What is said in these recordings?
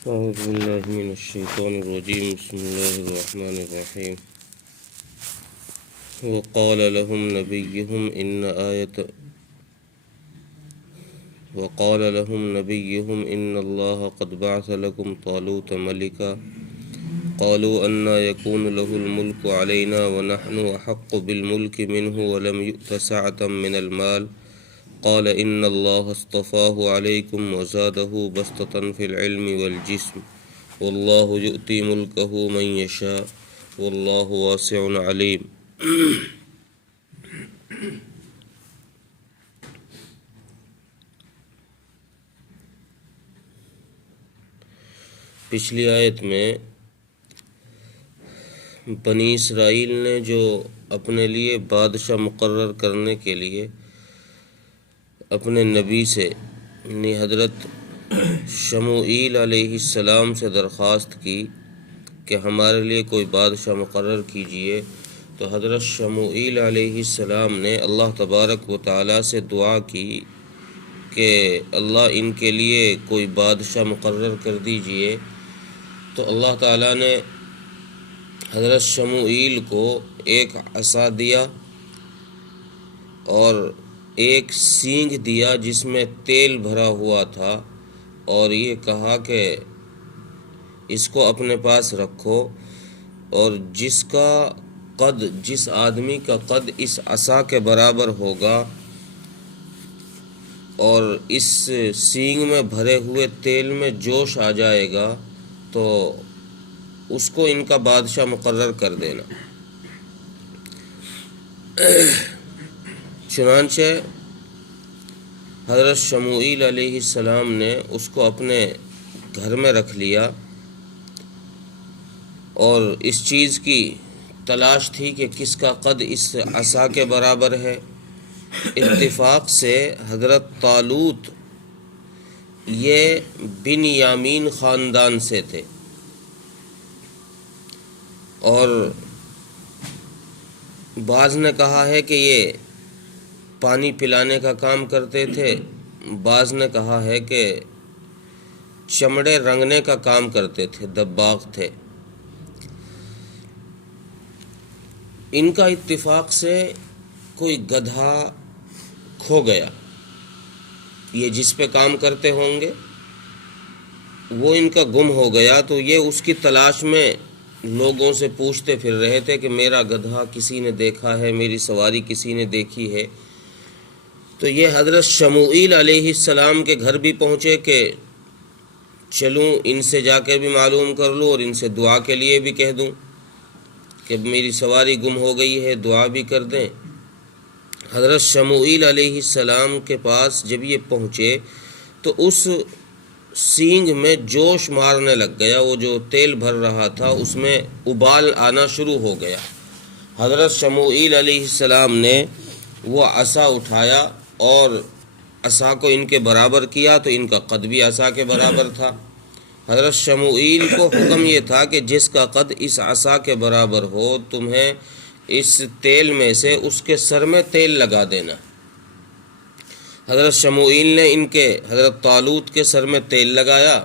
أعوذ بالله من الشيطان الرجيم. بسم الله الرحمن الرحيم. وقال لهم نبيهم إن الله قد بعث لكم طالوت ملكا قالوا أنى يكون له الملك علينا ونحن أحق بالملك منه ولم يؤت سعة من المال قال إن الله اصطفاه عليكم وزاده بسطة في العلم والجسم والله يؤتي ملكه من يشاء والله واسع عليم. پچھلی آیت میں بنی اسرائیل نے جو اپنے لیے بادشاہ مقرر کرنے کے لیے اپنے نبی سے یعنی حضرت شموئیل علیہ السلام سے درخواست کی کہ ہمارے لیے کوئی بادشاہ مقرر کیجئے، تو حضرت شموئیل علیہ السلام نے اللہ تبارک و تعالیٰ سے دعا کی کہ اللہ ان کے لیے کوئی بادشاہ مقرر کر دیجئے. تو اللہ تعالیٰ نے حضرت شموئیل کو ایک عصا دیا اور ایک سینگ دیا جس میں تیل بھرا ہوا تھا، اور یہ کہا کہ اس کو اپنے پاس رکھو، اور جس آدمی کا قد اس عصا کے برابر ہوگا اور اس سینگ میں بھرے ہوئے تیل میں جوش آ جائے گا تو اس کو ان کا بادشاہ مقرر کر دینا. چنانچہ حضرت شموئیل علیہ السلام نے اس کو اپنے گھر میں رکھ لیا، اور اس چیز کی تلاش تھی کہ کس کا قد اس عصا کے برابر ہے. اتفاق سے حضرت طالوت یہ بنیامین خاندان سے تھے، اور بعض نے کہا ہے کہ یہ پانی پلانے کا کام کرتے تھے، بعض نے کہا ہے کہ چمڑے رنگنے کا کام کرتے تھے، دباغ تھے. ان کا اتفاق سے کوئی گدھا کھو گیا، یہ جس پہ کام کرتے ہوں گے وہ ان کا گم ہو گیا. تو یہ اس کی تلاش میں لوگوں سے پوچھتے پھر رہے تھے کہ میرا گدھا کسی نے دیکھا ہے، میری سواری کسی نے دیکھی ہے. تو یہ حضرت شموئیل علیہ السلام کے گھر بھی پہنچے کہ چلوں ان سے جا کے بھی معلوم کر لوں اور ان سے دعا کے لیے بھی کہہ دوں کہ میری سواری گم ہو گئی ہے، دعا بھی کر دیں. حضرت شموئیل علیہ السلام کے پاس جب یہ پہنچے تو اس سینگ میں جوش مارنے لگ گیا، وہ جو تیل بھر رہا تھا اس میں ابال آنا شروع ہو گیا. حضرت شموئیل علیہ السلام نے وہ عصا اٹھایا اور عصا کو ان کے برابر کیا تو ان کا قد بھی عصا کے برابر تھا. حضرت شموئیل کو حکم یہ تھا کہ جس کا قد اس عصا کے برابر ہو تمہیں اس تیل میں سے اس کے سر میں تیل لگا دینا. حضرت شموئیل نے حضرت طالوت کے سر میں تیل لگایا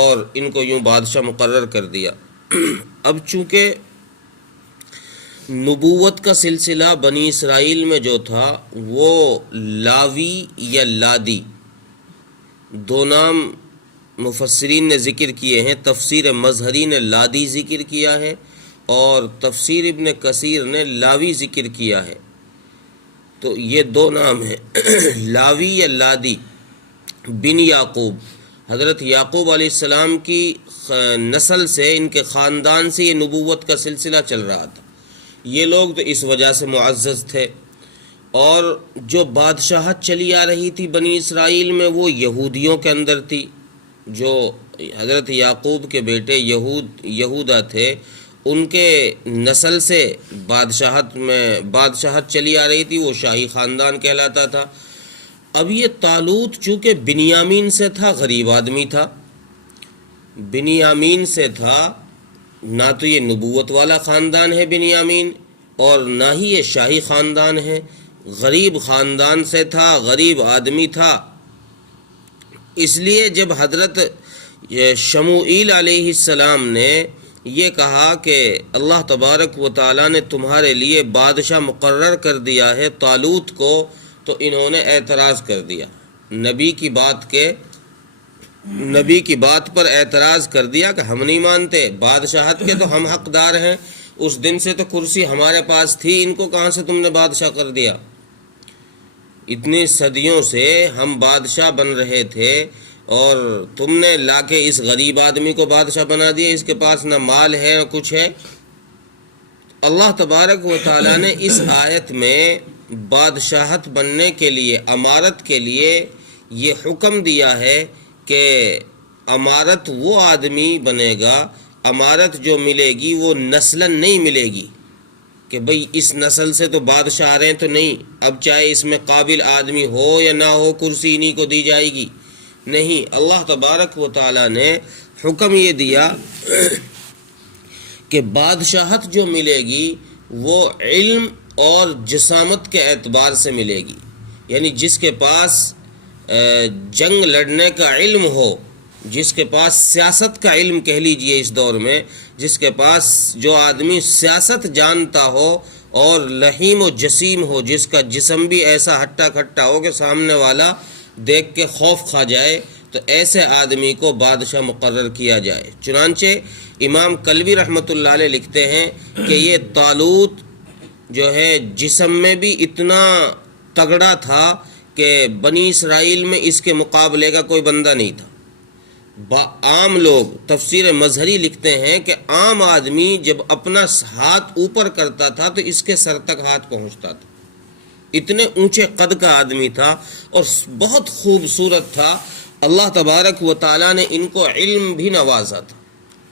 اور ان کو یوں بادشاہ مقرر کر دیا. اب چونکہ نبوت کا سلسلہ بنی اسرائیل میں جو تھا وہ لاوی یا لادی دو نام مفسرین نے ذکر کیے ہیں. تفسیر مظہری نے لادی ذکر کیا ہے اور تفسیر ابن کثیر نے لاوی ذکر کیا ہے. تو یہ دو نام ہیں لاوی یا لادی بن یعقوب. حضرت یعقوب علیہ السلام کی نسل سے، ان کے خاندان سے یہ نبوت کا سلسلہ چل رہا تھا. یہ لوگ تو اس وجہ سے معزز تھے، اور جو بادشاہت چلی آ رہی تھی بنی اسرائیل میں وہ یہودیوں کے اندر تھی. جو حضرت یعقوب کے بیٹے یہودا تھے ان کے نسل سے بادشاہت چلی آ رہی تھی، وہ شاہی خاندان کہلاتا تھا. اب یہ طالوت چونکہ بنیامین سے تھا، غریب آدمی تھا، بنیامین سے تھا، نہ تو یہ نبوت والا خاندان ہے بنیامین اور نہ ہی یہ شاہی خاندان ہے، غریب خاندان سے تھا، غریب آدمی تھا. اس لیے جب حضرت یہ شموئیل علیہ السلام نے یہ کہا کہ اللہ تبارک و تعالیٰ نے تمہارے لیے بادشاہ مقرر کر دیا ہے طالوت کو، تو انہوں نے اعتراض کر دیا، نبی کی بات پر اعتراض کر دیا کہ ہم نہیں مانتے، بادشاہت کے تو ہم حقدار ہیں، اس دن سے تو کرسی ہمارے پاس تھی، ان کو کہاں سے تم نے بادشاہ کر دیا؟ اتنی صدیوں سے ہم بادشاہ بن رہے تھے اور تم نے لا کے اس غریب آدمی کو بادشاہ بنا دیا، اس کے پاس نہ مال ہے نہ کچھ ہے۔ اللہ تبارک و تعالیٰ نے اس آیت میں بادشاہت بننے کے لیے، امارت کے لیے یہ حکم دیا ہے کہ امارت وہ آدمی بنے گا، امارت جو ملے گی وہ نسلاً نہیں ملے گی کہ بھئی اس نسل سے تو بادشاہ آ رہے ہیں تو نہیں، اب چاہے اس میں قابل آدمی ہو یا نہ ہو کرسی انہی کو دی جائے گی، نہیں۔ اللہ تبارک و تعالیٰ نے حکم یہ دیا کہ بادشاہت جو ملے گی وہ علم اور جسامت کے اعتبار سے ملے گی، یعنی جس کے پاس جنگ لڑنے کا علم ہو، جس کے پاس سیاست کا علم کہہ لیجئے اس دور میں، جس کے پاس جو آدمی سیاست جانتا ہو اور لحیم و جسیم ہو، جس کا جسم بھی ایسا ہٹا کھٹا ہو کہ سامنے والا دیکھ کے خوف کھا جائے، تو ایسے آدمی کو بادشاہ مقرر کیا جائے۔ چنانچہ امام کلبی رحمۃ اللہ علیہ لکھتے ہیں کہ یہ طالوت جو ہے جسم میں بھی اتنا تگڑا تھا کہ بنی اسرائیل میں اس کے مقابلے کا کوئی بندہ نہیں تھا۔ عام لوگ، تفسیر مظہری لکھتے ہیں کہ عام آدمی جب اپنا ہاتھ اوپر کرتا تھا تو اس کے سر تک ہاتھ پہنچتا تھا، اتنے اونچے قد کا آدمی تھا اور بہت خوبصورت تھا۔ اللہ تبارک و تعالیٰ نے ان کو علم بھی نوازا تھا،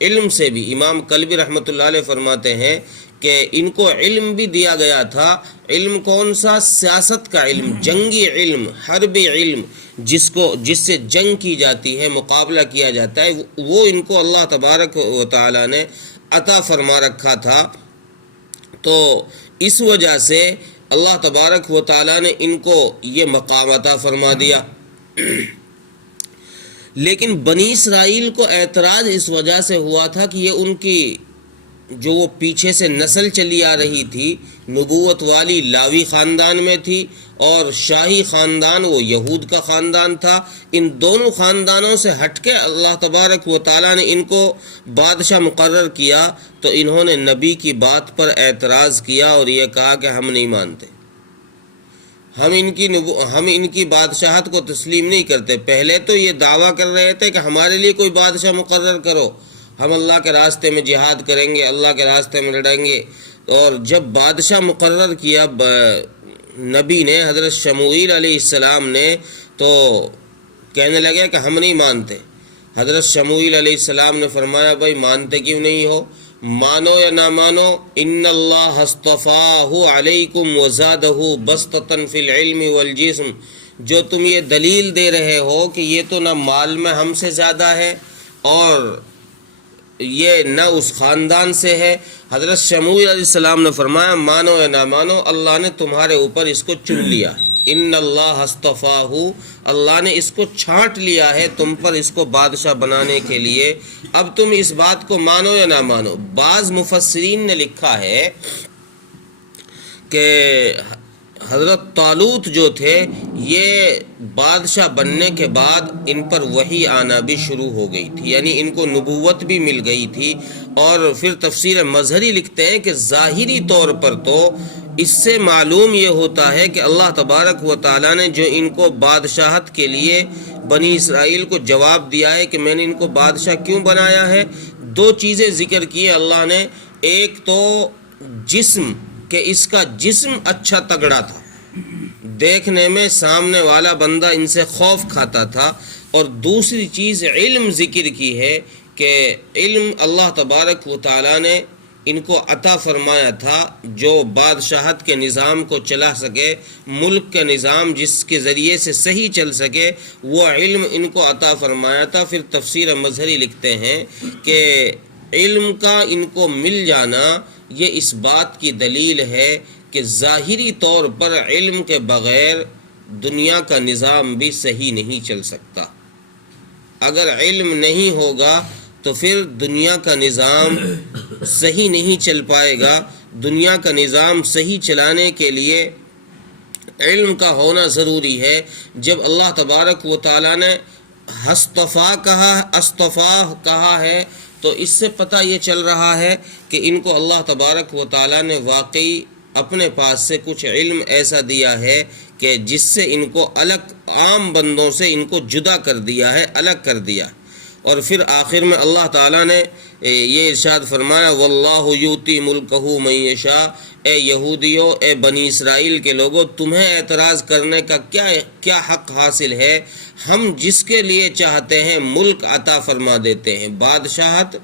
علم سے بھی۔ امام کلبی رحمۃ اللہ علیہ فرماتے ہیں کہ ان کو علم بھی دیا گیا تھا۔ علم کون سا؟ سیاست کا علم، جنگی علم، حربی علم، جس سے جنگ کی جاتی ہے، مقابلہ کیا جاتا ہے، وہ ان کو اللہ تبارک و تعالیٰ نے عطا فرما رکھا تھا۔ تو اس وجہ سے اللہ تبارک و تعالیٰ نے ان کو یہ مقام عطا فرما دیا۔ لیکن بنی اسرائیل کو اعتراض اس وجہ سے ہوا تھا کہ یہ ان کی جو وہ پیچھے سے نسل چلی آ رہی تھی، نبوت والی لاوی خاندان میں تھی، اور شاہی خاندان وہ یہود کا خاندان تھا۔ ان دونوں خاندانوں سے ہٹ کے اللہ تبارک و تعالیٰ نے ان کو بادشاہ مقرر کیا، تو انہوں نے نبی کی بات پر اعتراض کیا اور یہ کہا کہ ہم نہیں مانتے، ہم ان کی بادشاہت کو تسلیم نہیں کرتے۔ پہلے تو یہ دعویٰ کر رہے تھے کہ ہمارے لیے کوئی بادشاہ مقرر کرو، ہم اللہ کے راستے میں جہاد کریں گے، اللہ کے راستے میں لڑیں گے۔ اور جب بادشاہ مقرر کیا نبی نے، حضرت شموئیل علیہ السلام نے، تو کہنے لگے کہ ہم نہیں مانتے۔ حضرت شموئیل علیہ السلام نے فرمایا بھائی مانتے کیوں نہیں ہو؟ مانو یا نہ مانو، ان اللہ اصطفاہ علیکم وزادہ بسطۃ فی العلم والجسم، جو تم یہ دلیل دے رہے ہو کہ یہ تو نہ مال میں ہم سے زیادہ ہے اور یہ نہ اس خاندان سے ہے، حضرت شموئیل علیہ السلام نے فرمایا مانو یا نہ مانو، اللہ نے تمہارے اوپر اس کو چن لیا ہے، ان اللہ اصطفاہ، اللہ نے اس کو چھانٹ لیا ہے تم پر، اس کو بادشاہ بنانے کے لیے، اب تم اس بات کو مانو یا نہ مانو۔ بعض مفسرین نے لکھا ہے کہ حضرت طالوت جو تھے یہ بادشاہ بننے کے بعد ان پر وحی آنا بھی شروع ہو گئی تھی، یعنی ان کو نبوت بھی مل گئی تھی۔ اور پھر تفسیر مظہری لکھتے ہیں کہ ظاہری طور پر تو اس سے معلوم یہ ہوتا ہے کہ اللہ تبارک و تعالیٰ نے جو ان کو بادشاہت کے لیے بنی اسرائیل کو جواب دیا ہے کہ میں نے ان کو بادشاہ کیوں بنایا ہے، دو چیزیں ذکر کی اللہ نے۔ ایک تو جسم، کہ اس کا جسم اچھا تگڑا تھا، دیکھنے میں سامنے والا بندہ ان سے خوف کھاتا تھا، اور دوسری چیز علم ذکر کی ہے کہ علم اللہ تبارک و تعالیٰ نے ان کو عطا فرمایا تھا جو بادشاہت کے نظام کو چلا سکے، ملک کے نظام جس کے ذریعے سے صحیح چل سکے، وہ علم ان کو عطا فرمایا تھا۔ پھر تفسیر مظہری لکھتے ہیں کہ علم کا ان کو مل جانا یہ اس بات کی دلیل ہے کہ ظاہری طور پر علم کے بغیر دنیا کا نظام بھی صحیح نہیں چل سکتا۔ اگر علم نہیں ہوگا تو پھر دنیا کا نظام صحیح نہیں چل پائے گا. دنیا کا نظام صحیح چلانے کے لیے علم کا ہونا ضروری ہے. جب اللہ تبارک و تعالیٰ نے استفا کہا ہے تو اس سے پتہ یہ چل رہا ہے کہ ان کو اللہ تبارک و تعالیٰ نے واقعی اپنے پاس سے کچھ علم ایسا دیا ہے کہ جس سے ان کو الگ، عام بندوں سے ان کو جدا کر دیا ہے، الگ کر دیا. اور پھر آخر میں اللہ تعالیٰ نے یہ ارشاد فرمایا واللہ یؤتی ملکہ من یشاء. اے یہودیوں، اے بنی اسرائیل کے لوگوں، تمہیں اعتراض کرنے کا کیا حق حاصل ہے؟ ہم جس کے لیے چاہتے ہیں ملک عطا فرما دیتے ہیں، بادشاہت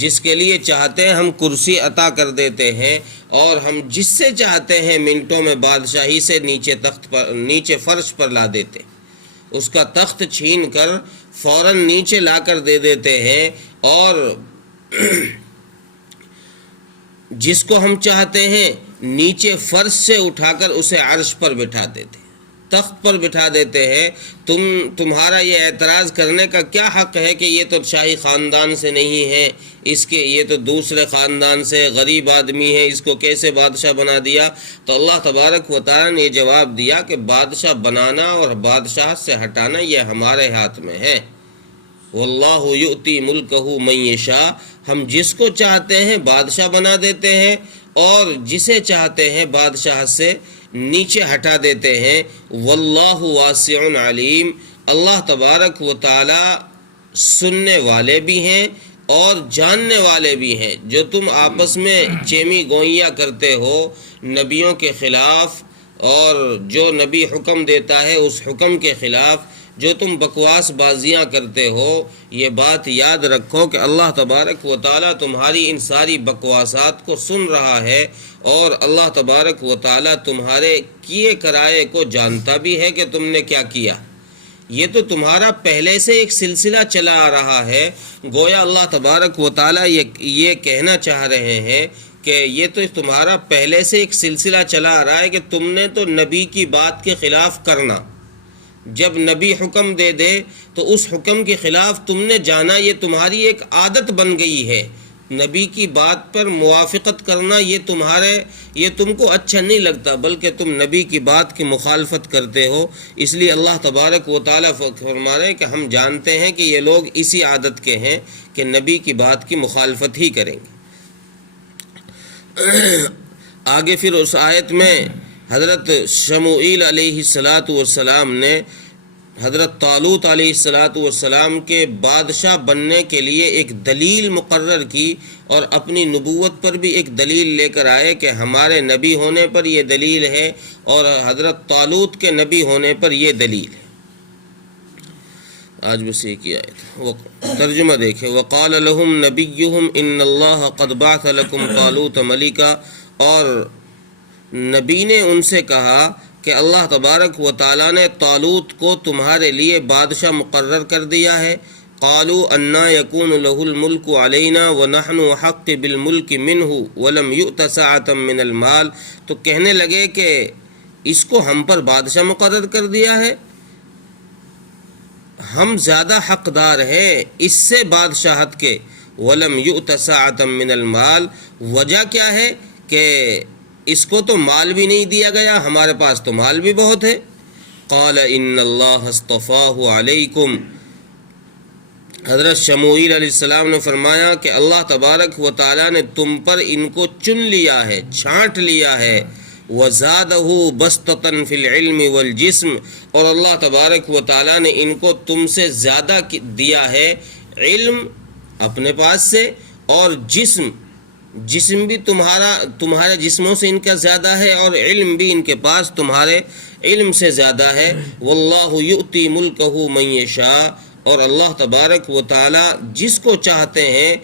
جس کے لیے چاہتے ہیں ہم کرسی عطا کر دیتے ہیں، اور ہم جس سے چاہتے ہیں منٹوں میں بادشاہی سے نیچے فرش پر لا دیتے ہیں. اس کا تخت چھین کر فوراً نیچے لا کر دے دیتے ہیں، اور جس کو ہم چاہتے ہیں نیچے فرش سے اٹھا کر اسے عرش پر بٹھا دیتے ہیں، تخت پر بٹھا دیتے ہیں. تمہارا یہ اعتراض کرنے کا کیا حق ہے کہ یہ تو شاہی خاندان سے نہیں ہے، یہ تو دوسرے خاندان سے غریب آدمی ہے، اس کو کیسے بادشاہ بنا دیا؟ تو اللہ تبارک و تعالیٰ نے یہ جواب دیا کہ بادشاہ بنانا اور بادشاہت سے ہٹانا یہ ہمارے ہاتھ میں ہے. واللہ یؤتی ملکہ من یشاء. ہم جس کو چاہتے ہیں بادشاہ بنا دیتے ہیں اور جسے چاہتے ہیں بادشاہ سے نیچے ہٹا دیتے ہیں. واللہ واسع علیم. اللہ تبارک و تعالی سننے والے بھی ہیں اور جاننے والے بھی ہیں. جو تم آپس میں چیمی گوئیاں کرتے ہو نبیوں کے خلاف، اور جو نبی حکم دیتا ہے اس حکم کے خلاف جو تم بکواس بازیاں کرتے ہو، یہ بات یاد رکھو کہ اللہ تبارک و تعالیٰ تمہاری ان ساری بکواسات کو سن رہا ہے، اور اللہ تبارک و تعالیٰ تمہارے کیے کرائے کو جانتا بھی ہے کہ تم نے کیا کیا. یہ تو تمہارا پہلے سے ایک سلسلہ چلا آ رہا ہے. گویا اللہ تبارک و تعالیٰ یہ کہنا چاہ رہے ہیں کہ یہ تو تمہارا پہلے سے ایک سلسلہ چلا آ رہا ہے کہ تم نے تو نبی کی بات کے خلاف کرنا. جب نبی حکم دے دے تو اس حکم کے خلاف تم نے جانا، یہ تمہاری ایک عادت بن گئی ہے. نبی کی بات پر موافقت کرنا یہ تم کو اچھا نہیں لگتا، بلکہ تم نبی کی بات کی مخالفت کرتے ہو. اس لیے اللہ تبارک و تعالیٰ فرما رہے ہیں کہ ہم جانتے ہیں کہ یہ لوگ اسی عادت کے ہیں کہ نبی کی بات کی مخالفت ہی کریں گے. آگے پھر اس آیت میں حضرت شموئیل علیہ والسلام نے حضرت طالوت علیہ والسلام کے بادشاہ بننے کے لیے ایک دلیل مقرر کی، اور اپنی نبوت پر بھی ایک دلیل لے کر آئے کہ ہمارے نبی ہونے پر یہ دلیل ہے اور حضرت طالوت کے نبی ہونے پر یہ دلیل ہے. آج بس ایک ہی آیت ترجمہ دیکھیں. وقال لهم نبیہم ان اللہ قد بعث لکم طالوت ملکا. اور نبی نے ان سے کہا کہ اللہ تبارک و تعالیٰ نے طالوت کو تمہارے لیے بادشاہ مقرر کر دیا ہے. قالوا انا یکون له الملک علینا ونحن احق بالملک منہ ولم یؤت سعۃ من المال. تو کہنے لگے کہ اس کو ہم پر بادشاہ مقرر کر دیا ہے، ہم زیادہ حقدار ہیں اس سے بادشاہت کے. ولم یؤت سعۃ من المال. وجہ کیا ہے کہ اس کو تو مال بھی نہیں دیا گیا، ہمارے پاس تو مال بھی بہت ہے. قال ان اللہ اصطفاہ علیکم. حضرت شموئیل علیہ السلام نے فرمایا کہ اللہ تبارک و تعالیٰ نے تم پر ان کو چن لیا ہے، چھانٹ لیا ہے. وزادہ بسطۃ فی العلم والجسم. اور اللہ تبارک و تعالیٰ نے ان کو تم سے زیادہ دیا ہے، علم اپنے پاس سے، اور جسم بھی تمہارے جسموں سے ان کا زیادہ ہے، اور علم بھی ان کے پاس تمہارے علم سے زیادہ ہے. واللہ یؤتی ملکہ من یشاء. اور اللہ تبارک و تعالی جس کو چاہتے ہیں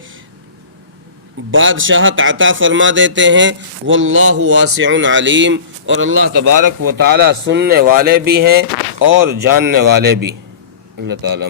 بادشاہت عطا فرما دیتے ہیں. واللہ واسع علیم. اور اللہ تبارک و تعالی سننے والے بھی ہیں اور جاننے والے بھی. اللہ تعالیٰ